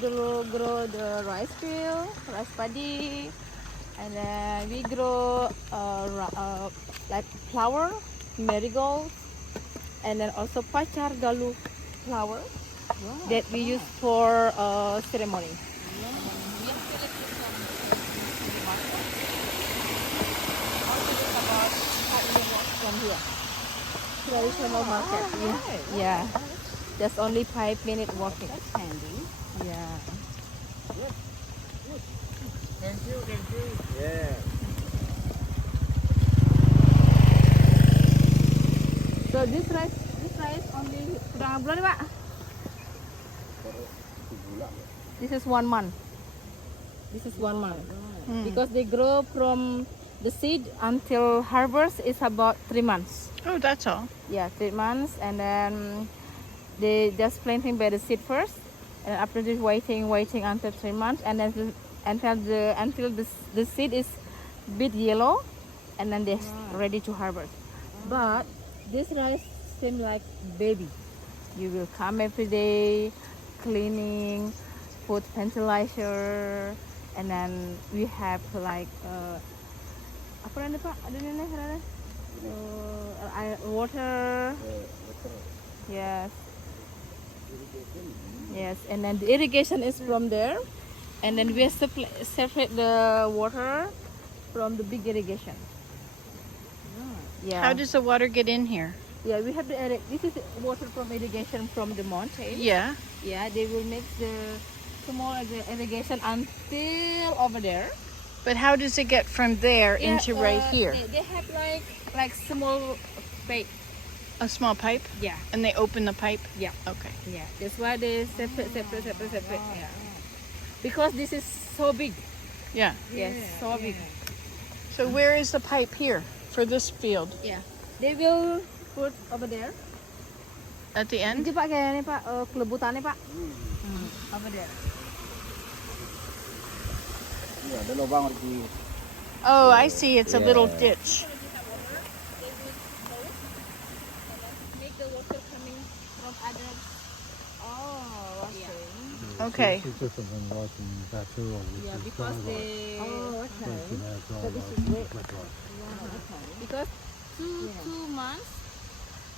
grow the rice field, rice paddy, and then we grow like flower, marigolds, and then also pacar galuh flower that we use for ceremony. We have to let this about 5 minutes walk from here. Traditional market. Yeah. Just only 5 minute walking. That's handy. Yeah. Thank you. Yeah. So this rice only berapa bulan Pak? This is 1 month. This is 1 month. Because they grow from the seed until harvest is about 3 months. Oh, that's all. Yeah, 3 months, and then they just planting by the seed first, and after this waiting until 3 months, and then until the seed is bit yellow, and then they're ready to harvest. But this rice seems like baby. You will come every day, cleaning, put fertilizer, and then we have like apa namanya Pak? Ada nih water. Yes. Yes, and then the irrigation is from there, and then we separate the water from the big irrigation. Yeah. How does the water get in here? Yeah, we have this is water from irrigation from the mountain. Yeah. Yeah, they will make the small irrigation until over there. But how does it get from there into right here? They have like small pipe. A small pipe? Yeah. And they open the pipe? Yeah. Okay. Yeah. That's why they separate. Yeah. Because this is so big. Yeah. Yes, so big. So where is the pipe here for this field? Yeah. They will put over there. At the end? Ini Pak kayak ini Pak kelebutannya Pak. Over there. Iya, ada lubang di. Oh, I see. It's a little ditch. Make the water coming from other. Oh, yeah. Okay. 是这种我在车上 Yeah, because they. Oh, okay. So this is wet. Because two months,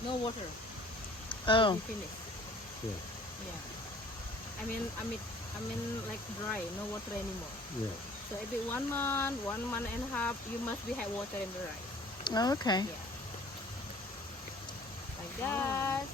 no water. Oh. We finish. Yeah. Yeah. I mean like dry, no water anymore. Yeah. So every 1 month, 1.5 months, you must be have water in the rice. Oh, okay. Yeah. Like that.